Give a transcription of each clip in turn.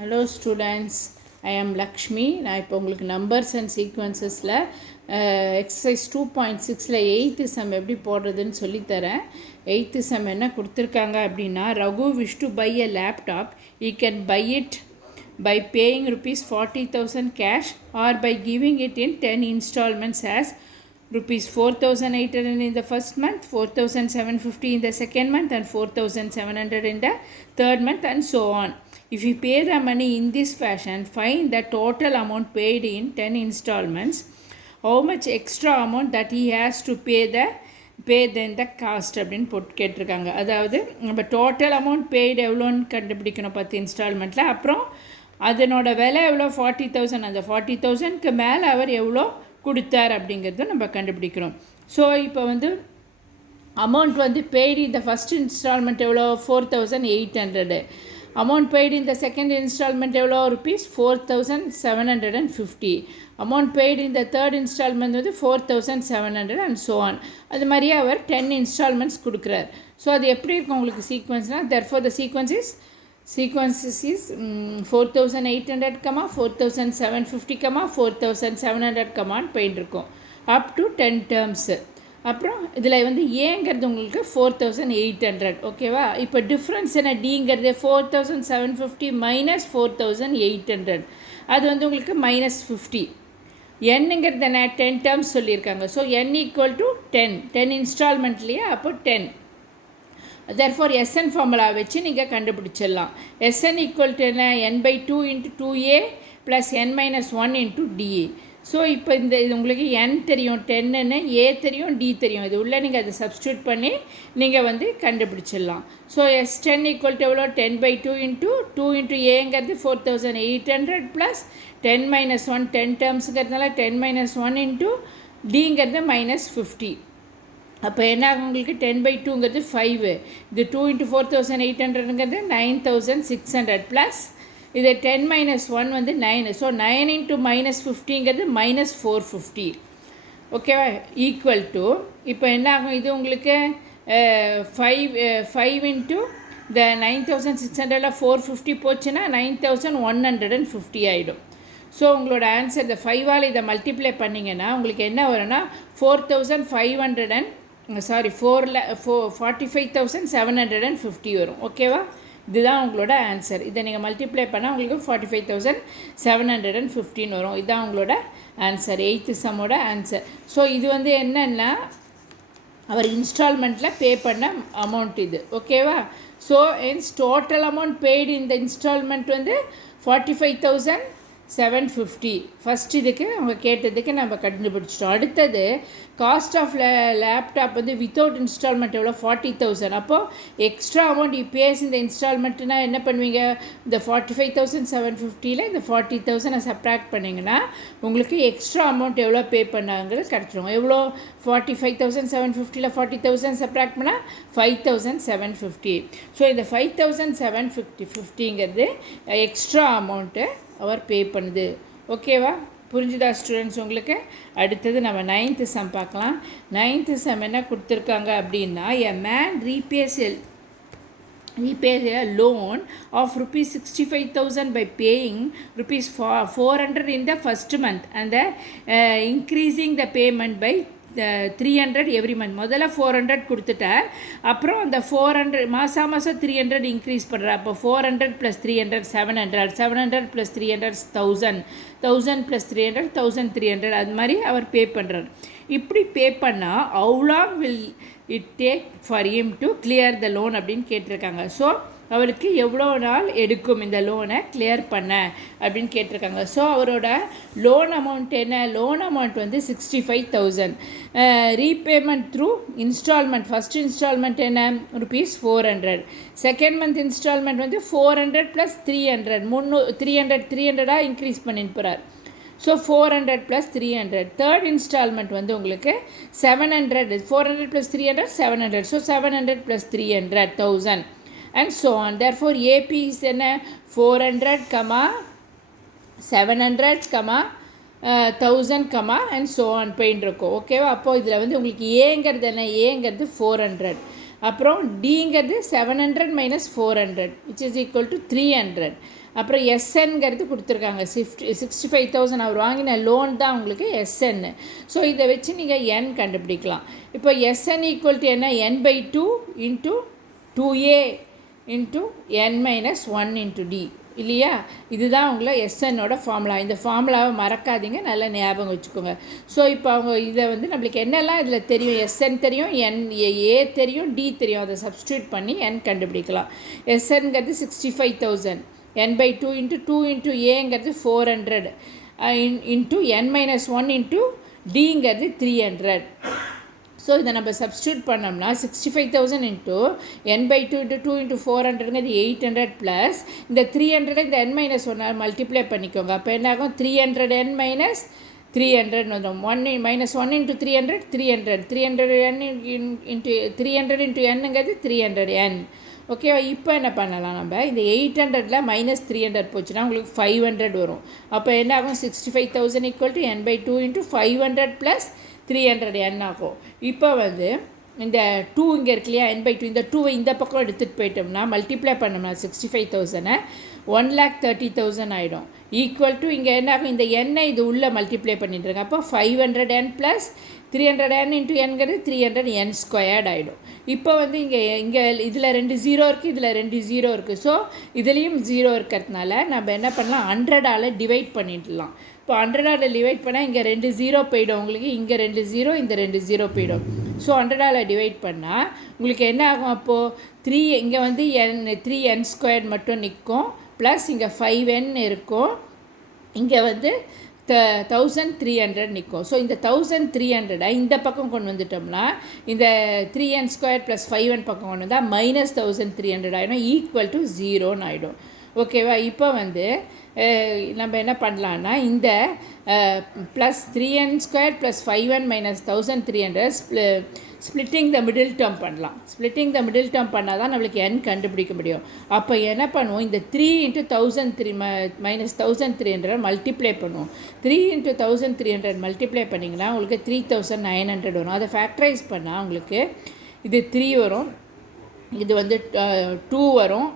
Hello students, I am Lakshmi. நான் இப்போ உங்களுக்கு நம்பர்ஸ் அண்ட் சீக்வன்சஸில் எக்ஸசைஸ் 2.6ல் 8th சம் எப்படி போடுறதுன்னு சொல்லித்தரேன். 8th சம் என்ன கொடுத்துருக்காங்க அப்படின்னா, Raghu wish to buy a laptop. He can buy it by paying rupees 40,000 cash or by giving it in 10 installments as rupees 4,800 in the first month, 4,750 in the second month and 4,700 in the third month and so on. If you pay the money in this fashion, find the total amount paid in 10 installments, how much extra amount that he has to pay then the cost அப்படின்னு போட்டு கேட்டிருக்காங்க. அதாவது நம்ம total amount paid எவ்வளோன்னு கண்டுபிடிக்கணும் 10 இன்ஸ்டால்மெண்ட்டில். அப்புறம் அதனோட விலை எவ்வளோ 40,000, அந்த 40,000க்கு மேலே அவர் எவ்வளோ கொடுத்தார் அப்படிங்கிறத நம்ம கண்டுபிடிக்கிறோம். ஸோ இப்போ அமௌண்ட் பெய்டு இந்த ஃபஸ்ட் இன்ஸ்டால்மெண்ட் எவ்வளோ 4,800. அமௌண்ட் பெய்டு இந்த செகண்ட் இன்ஸ்டால்மெண்ட் எவ்வளோ ருபீஸ் 4,750. அமௌண்ட் பெய்டு இந்த third instalment 4,700 and so on. அது மாதிரியே அவர் 10 இன்ஸ்டால்மெண்ட்ஸ் கொடுக்குறார். ஸோ அது எப்படி இருக்கும் உங்களுக்கு சீக்வன்ஸ்னால், therefore the sequence is 4,800, 4,750, 4,700 paid இருக்கும் அப் டு 10 டேர்ம்ஸு. அப்புறம் இதில் ஏங்கிறது உங்களுக்கு 4,800. ஓகேவா? இப்போ டிஃப்ரென்ஸ் என்ன, டிங்கிறது 4,750 மைனஸ் 4,800, அது உங்களுக்கு -50. என்னங்கிறது என்ன, 10 டேர்ம்ஸ் சொல்லியிருக்காங்க. ஸோ n ஈக்குவல் டு 10 இன்ஸ்டால்மெண்ட்லேயே அப்போ 10. therefore SN ஃபார்முலா வச்சு நீங்கள் கண்டுபிடிச்சிடலாம். SN ஈக்குவல் டு என்ன, n/2 × 2a + n-1 × DA. So இப்போ இது உங்களுக்கு n தெரியும், 10ன்னு, a தெரியும், d தெரியும். இது உள்ளே நீங்கள் அதை சப்ஸ்டியூட் பண்ணி நீங்கள் கண்டுபிடிச்சிடலாம். ஸோ S10 ஈக்குவல் டு எவ்வளோ, 10/2 × 2 × ஏங்கிறது 4,800 + 10 - 1 10 டேர்ம்ஸுங்கிறதுனால 10 - 1 × டிங்கிறது -50. அப்போ என்ன ஆகும் உங்களுக்கு, 10/2ங்கிறது 5, இது 2 × 4,800ங்கிறது 9,600 ப்ளஸ் இது 10 - 1 9. ஸோ 9 × -50ங்கிறது -450. ஓகேவா? ஈக்குவல் டு இப்போ என்ன ஆகும், இது உங்களுக்கு 5 × இந்த 9,600ல் 450 போச்சுன்னா 9,150 ஆகிடும். ஸோ உங்களோட ஆன்சர் இந்த 5ஆல் இதை மல்டிப்ளை பண்ணிங்கன்னா உங்களுக்கு என்ன வரும்னா 45,750 வரும். ஓகேவா? இதுதான் உங்களோட ஆன்சர். இதை நீங்கள் மல்டிப்ளை பண்ணால் உங்களுக்கு 45,715 வரும். இதுதான் உங்களோட ஆன்சர், 8th சம்மோட ஆன்சர். ஸோ இது என்னென்னா அவர் இன்ஸ்டால்மெண்ட்டில் பே பண்ண அமௌண்ட் இது. ஓகேவா? ஸோ டோட்டல் அமௌண்ட் பெய்டு இந்த இன்ஸ்டால்மெண்ட் 45,750. ஃபஸ்ட் இதுக்கு அவங்க கேட்டதுக்கு நம்ம கண்டுபிடிச்சிட்டோம். அடுத்தது cost of laptop without instalment எவ்வளோ 40,000. அப்போது எக்ஸ்ட்ரா அமௌண்ட் பேஸ் இந்த இன்ஸ்டால்மெண்ட்னா என்ன பண்ணுவீங்க, இந்த 45,750ல் இந்த 40,000 சப்ராக்ட் பண்ணிங்கன்னா உங்களுக்கு எக்ஸ்ட்ரா அமௌண்ட் எவ்வளோ பே பண்ணாங்கிறது கிடச்சிடும். எவ்வளோ, 45,750ல் 40,000 சப்ராக்ட் பண்ணால் 5,750. ஸோ இந்த 5,750ங்கிறது எக்ஸ்ட்ரா அமௌண்ட்டு அவர் பே பண்ணுது. ஓகேவா? புரிஞ்சுதா ஸ்டூடெண்ட்ஸ் உங்களுக்கு? அடுத்தது நம்ம 9th சம் பார்க்கலாம். 9th சம் என்ன கொடுத்துருக்காங்க அப்படின்னா, a man repays a loan of rupees 65,000 by paying rupees 400 in the first month and increasing the payment by 300 every month. முதல்ல 400 கொடுத்துட்டார், அப்புறம் அந்த 400 மாதம் 300 இன்க்ரீஸ் பண்ணுறார். அப்போ 400 + 300 700, 700 + 300 1000, 1000 + 300 1300, அது மாதிரி அவர் பே பண்ணுறார். இப்படி பே பண்ணால் how long will it take for him to clear the loan அப்படின்னு கேட்டிருக்காங்க. ஸோ அவருக்கு எவ்வளோ நாள் எடுக்கும் இந்த லோனை கிளியர் பண்ண அப்படின்னு கேட்டிருக்காங்க. ஸோ அவரோட லோன் அமௌண்ட் என்ன, loan amount 65,000. Repayment through instalment, first instalment என்ன rupees 400, second month instalment 400 + 300, 300 increase பண்ணிட்டு போகிறார். ஸோ 400 + 300. தேர்ட் இன்ஸ்டால்மெண்ட் உங்களுக்கு 700, 400 + 300 700. So 700 + 300 1000 and so on. Therefore AP is 400, 700, 1000, and so on pain இருக்கும். ஓகேவா? அப்போது இதில் உங்களுக்கு ஏங்கிறது என்ன, ஏங்கிறது 400. அப்புறம் டிங்கிறது 700 minus 400 which is equal to 300. அப்புறம் எஸ்என்கிறது கொடுத்துருக்காங்க 65,000 அவர் வாங்கின லோன் தான் உங்களுக்கு எஸ்என். ஸோ இதை வச்சு நீங்கள் என் கண்டுபிடிக்கலாம். இப்போ எஸ்என் ஈக்குவல் டு என்ன, n/2 into 2a into n minus 1 into D இல்லையா? இதுதான் உங்களை எஸ்என்னோட ஃபார்முலா. இந்த ஃபார்முலாவை மறக்காதீங்க, நல்லா ஞாபகம் வச்சுக்கோங்க. ஸோ இப்போ அவங்க இதை வந்து நம்மளுக்கு என்னெல்லாம் இதில் தெரியும், எஸ்என் தெரியும், ஏ தெரியும், டி தெரியும், அதை சப்ஸ்டியூட் பண்ணி என் கண்டுபிடிக்கலாம். எஸ்என்கிறது 65,000, n/2 இன்ட்டு 2 இன்ட்டு ஏங்கிறது 400 இன்ட்டு n மைனஸ் 1 இன்ட்டு டிங்கிறது 300. ஸோ இதை நம்ம சப்ஸ்டியூட் பண்ணோம்னா 65,000 இன்ட்டு n/2 இன்ட்டு 2 இன்ட்டு 400ங்கிறது 800 ப்ளஸ் இந்த 300 இந்த n மைனஸ் 1 மல்டிப்ளை பண்ணிக்கோங்க. அப்போ என்ன ஆகும், 300n மைனஸ் 300 வந்துடும். 1 minus 1 into 300 300 300n into 300 into என்னங்கிறது 300n. ஓகேவா? இப்போ என்ன பண்ணலாம், நம்ம இந்த 800ல் மைனஸ் 300 போச்சுன்னா உங்களுக்கு 500 வரும். அப்போ என்ன ஆகும், 65,000 equal to n/2 into 500 plus 300n ஆகும். இப்போ வந்து இந்த 2 இங்கே இருக்கு இல்லையா, n/2, இந்த 2வை இந்த பக்கம் எடுத்துகிட்டு போயிட்டோம்னா மல்டிப்ளை பண்ணோம்னா 65,000 1,30,000 ஆகிடும். ஈக்குவல் டு இங்கே என்ன ஆகும், இந்த எண்ணை இது உள்ளே மல்டிப்ளை பண்ணிட்டுருங்க. அப்போ 500n ப்ளஸ் 300n இன்ட்டு என்கிறது 300n ஸ்கொயர்ட் ஆகிடும். இப்போ வந்து இங்கே இதில் 2 0 இருக்குது, இதில் 2 0 இருக்குது. ஸோ இதுலேயும் 0 இருக்கிறதுனால நம்ம என்ன பண்ணலாம், 100ஆல் டிவைட் பண்ணிடலாம். இப்போ 100ஆல் டிவைட் பண்ணால் இங்கே 2 0 போயிடும் உங்களுக்கு, இங்கே 2 0, இந்த 2 0 போயிடும். ஸோ 100ஆல் டிவைட் பண்ணால் உங்களுக்கு என்ன ஆகும், அப்போது 3 இங்கே வந்து 3n ஸ்கொயர்ட் மட்டும் நிற்கும், ப்ளஸ் இங்கே 5n இருக்கும், இங்கே வந்து 1300 நிற்கும். ஸோ இந்த 1300 இந்த பக்கம் கொண்டு வந்துட்டோம்னா இந்த 3n ஸ்கொயர் ப்ளஸ் 5n பக்கம் கொண்டு வந்தால் மைனஸ் 1300 ஆகிடும், ஈக்குவல் டு 0ன்னு ஆகிடும். ஓகேவா? இப்போ வந்து நம்ம என்ன பண்ணலான்னா இந்த plus 3n square plus 5n minus 1300 splitting த மிடில் டேர்ம் பண்ணலாம். ஸ்ப்ளிட்டிங் த மிடில் டேர்ம் பண்ணால் தான் நம்மளுக்கு n கண்டுபிடிக்க முடியும். அப்போ என்ன பண்ணுவோம், இந்த 3 இன்ட்டு 1300 மைனஸ் 1300 மல்டிப்ளை பண்ணுவோம். 3 இன்ட்டு 1300 மல்டிப்ளை பண்ணிங்கன்னா உங்களுக்கு 3900 வரும். அதை ஃபேக்டரைஸ் பண்ணால் உங்களுக்கு இது 3 வரும், இது வந்து 2 வரும்,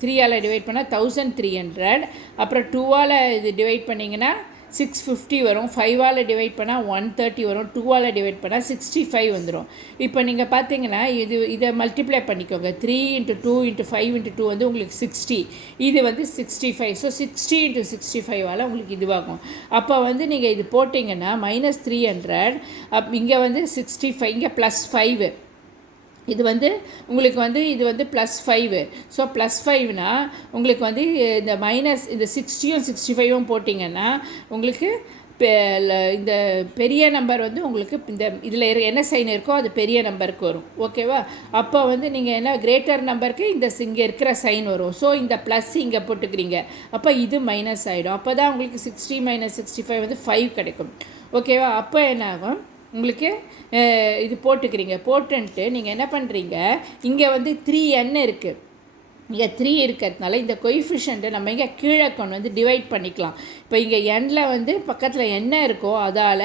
3ஆல் டிவைட் பண்ணால் 1300, அப்புறம் 2ஆல் இது டிவைட் பண்ணிங்கன்னா 650 வரும், 5ஆல் டிவைட் பண்ணால் 130 வரும், 2ஆல் டிவைட் பண்ணால் 65 வந்துடும். இப்போ நீங்கள் பார்த்தீங்கன்னா இதை மல்டிப்ளை பண்ணிக்கோங்க. 3 இன்ட்டு 2 இன்ட்டு 5 இன்ட்டு 2 வந்து உங்களுக்கு 60, இது வந்து 65. ஸோ 60 இன்ட்டு 65ஆல் உங்களுக்கு இதுவாகும். அப்போ வந்து நீங்கள் இது போட்டிங்கன்னா மைனஸ் 300, இங்கே வந்து 65, இங்கே ப்ளஸ் 5, இது வந்து உங்களுக்கு வந்து இது வந்து ப்ளஸ் 5. ஸோ ப்ளஸ் 5னா உங்களுக்கு வந்து இந்த மைனஸ் இந்த 60யும் 65யும் போட்டிங்கன்னா உங்களுக்கு இந்த பெரிய நம்பர் வந்து உங்களுக்கு இந்த இதில் என்ன சைன் இருக்கோ அது பெரிய நம்பருக்கு வரும். ஓகேவா? அப்போ வந்து நீங்கள் என்ன கிரேட்டர் நம்பருக்கு இந்த இங்கே இருக்கிற சைன் வரும். ஸோ இந்த ப்ளஸ் இங்கே போட்டுக்கிறீங்க, அப்போ இது மைனஸ் ஆகிடும். அப்போ தான் உங்களுக்கு 60 மைனஸ் 65 வந்து 5 கிடைக்கும். ஓகேவா? அப்போ என்ன ஆகும், உங்களுக்கு இது போட்டுக்கிறீங்க. போட்டுன்ட்டு நீங்கள் என்ன பண்ணுறீங்க, இங்கே வந்து 3n இருக்குது, இங்கே 3 இருக்கிறதுனால இந்த கொயிஃபிஷியண்ட்டை நம்ம இங்கே கீழே கொண்டு வந்து டிவைட் பண்ணிக்கலாம். இப்போ இங்கே எண்ணில் வந்து பக்கத்தில் என்ன இருக்கோ அதால்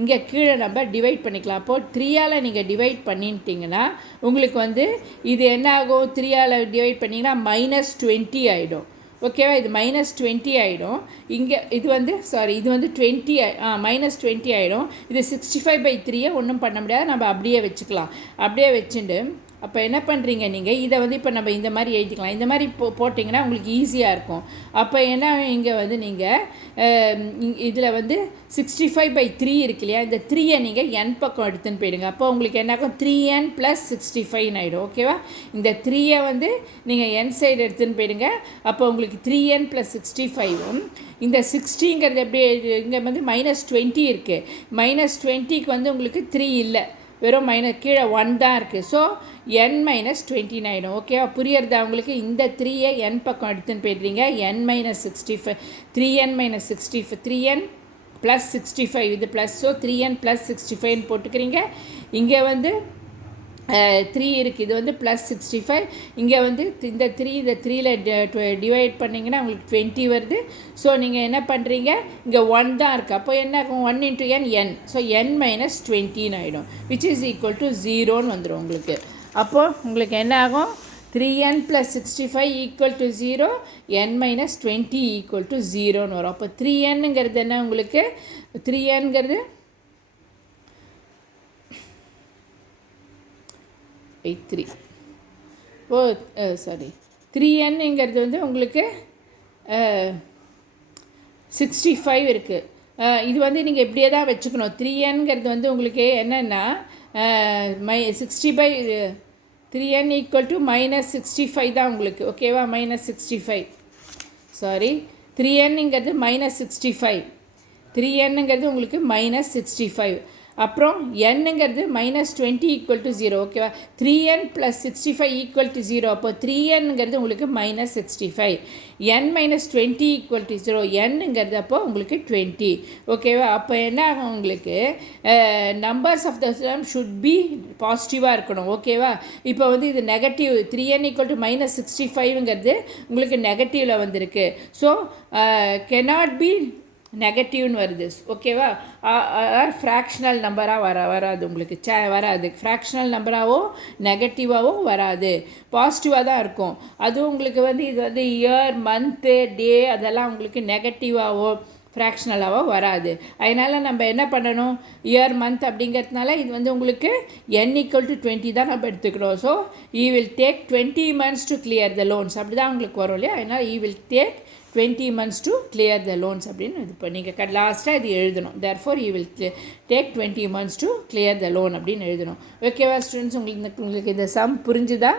இங்கே கீழே நம்ம டிவைட் பண்ணிக்கலாம். அப்போது 3ஆல் நீங்கள் டிவைட் பண்ணிட்டீங்கன்னா உங்களுக்கு வந்து இது என்ன ஆகும், 3ஆல் டிவைட் பண்ணிங்கன்னா மைனஸ் 20 ஆகிடும். ஓகேவா? இது மைனஸ் 20 ஆகிடும். இங்கே இது வந்து இது வந்து 20 மைனஸ் 20 ஆகிடும். இது 65/3 ஒன்றும் பண்ண முடியாது, நம்ம அப்படியே வச்சுக்கலாம். அப்படியே வச்சுட்டு அப்போ என்ன பண்ணுறீங்க, நீங்கள் இதை வந்து இப்போ நம்ம இந்த மாதிரி எழுதிக்கலாம். இந்த மாதிரி போட்டிங்கன்னா உங்களுக்கு ஈஸியாக இருக்கும். அப்போ என்ன, இங்கே வந்து நீங்கள் இதில் வந்து 65/3 இருக்கு இல்லையா, இந்த 3ஐ நீங்கள் n பக்கம் எடுத்துன்னு போயிடுங்க. அப்போ உங்களுக்கு என்னாகும், 3n + 65 ஆகிடும். ஓகேவா? இந்த 3ஐ வந்து நீங்கள் n சைடு எடுத்துன்னு போயிடுங்க. அப்போ உங்களுக்கு 3n + 65ம் இந்த 60ங்கிறது எப்படி, இங்கே வந்து மைனஸ் 20 இருக்குது, மைனஸ் 20க்கு வந்து உங்களுக்கு 3 இல்லை, வெறும் கீழே 1 தான் இருக்குது. ஸோ n - 20 ஆகிடும். ஓகேவா? புரியறதா உங்களுக்கு? இந்த 3ஐ n பக்கம் எடுத்துன்னு போய்ட்றீங்க. n - 65 3n - 65 3n + 65 இது ப்ளஸ். So 3n + 65ன்னு போட்டுக்கிறீங்க. இங்கே வந்து 3 இருக்குது. இது வந்து +65. இங்கே வந்து இந்த 3ல டிவைட் பண்ணிங்கன்னா உங்களுக்கு 20 வருது. ஸோ நீங்கள் என்ன பண்ணுறீங்க, இங்கே 1 தான் இருக்குது. அப்போ என்ன ஆகும், 1 × n. ஸோ n - 20 ஆகிடும், விச் இஸ் ஈக்குவல் டு 0ன்னு வந்துடும் உங்களுக்கு. அப்போது உங்களுக்கு என்ன ஆகும், 3n + 65 = 0, n - 20 = 0ன்னு வரும். அப்போ 3nங்கிறது என்ன உங்களுக்கு, 3nங்கிறது 3 3nங்கிறது வந்து உங்களுக்கு 65 இருக்குது. இது வந்து நீங்கள் இப்படியே தான் வச்சுக்கணும். 3nங்கிறது வந்து உங்களுக்கு என்னென்னா 3n = -65 தான் உங்களுக்கு, ஓகேவா. -65, சாரி, 3nங்கிறது -65, 3nங்கிறது உங்களுக்கு -65. அப்புறம் nங்கிறது -20 = 0, ஓகேவா. 3n + 65 = 0. அப்போ 3nங்கிறது உங்களுக்கு -65, n - 20 = 0, nங்கிறது அப்போ உங்களுக்கு 20, ஓகேவா. அப்போ என்ன ஆகும் உங்களுக்கு, numbers of the term should be பாசிட்டிவாக இருக்கணும், ஓகேவா. இப்போ வந்து இது நெகட்டிவ், 3n = -65ங்கிறது உங்களுக்கு நெகட்டிவில் வந்திருக்கு. ஸோ cannot be நெகட்டிவ்னு வருது, ஓகேவா. ஃப்ராக்ஷனல் நம்பராக வராது உங்களுக்கு, வராது. ஃப்ராக்ஷனல் நம்பராகவோ நெகட்டிவாகவோ வராது, பாசிட்டிவாக தான் இருக்கும். அதுவும் உங்களுக்கு வந்து இது வந்து இயர், மந்த்து, டே அதெல்லாம் உங்களுக்கு நெகட்டிவாகவோ ஃப்ராக்ஷனலாகவோ வராது. அதனால் நம்ம என்ன பண்ணணும், இயர், மந்த் அப்படிங்கிறதுனால இது வந்து உங்களுக்கு n = 20 தான் நம்ம எடுத்துக்கிறோம். So he will take 20 months to clear the loans, அப்படி தான் உங்களுக்கு வரும் இல்லையா. அதனால் he will take 20 months to clear the loans அப்படின்னு இது இப்போ நீங்கள் லாஸ்ட்டாக இது எழுதணும். therefore you will take 20 months to clear the loan அப்படின்னு எழுதணும், ஓகேவா ஸ்டூடெண்ட்ஸ். உங்களுக்கு இந்த சம் புரிஞ்சுதா?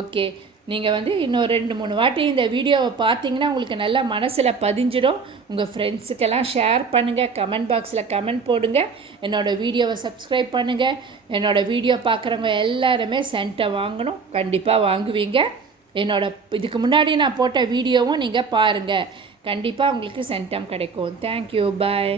ஓகே, நீங்கள் வந்து இன்னும் 2-3 வாட்டி இந்த வீடியோவை பார்த்தீங்கன்னா உங்களுக்கு நல்லா மனசில் பதிஞ்சிடும். உங்கள் ஃப்ரெண்ட்ஸுக்கெல்லாம் ஷேர் பண்ணுங்கள், கமெண்ட் பாக்ஸில் கமெண்ட் போடுங்க, என்னோடய வீடியோவை சப்ஸ்கிரைப் பண்ணுங்கள். என்னோடய வீடியோ பார்க்குறவங்க எல்லாருமே சென்ட்டை வாங்கணும், கண்டிப்பாக வாங்குவீங்க. இதுக்கு முன்னாடி நான் போட்ட வீடியோவும் நீங்கள் பாருங்கள், கண்டிப்பாக உங்களுக்கு சென்டம் கிடைக்கும். தேங்க்யூ, பாய்.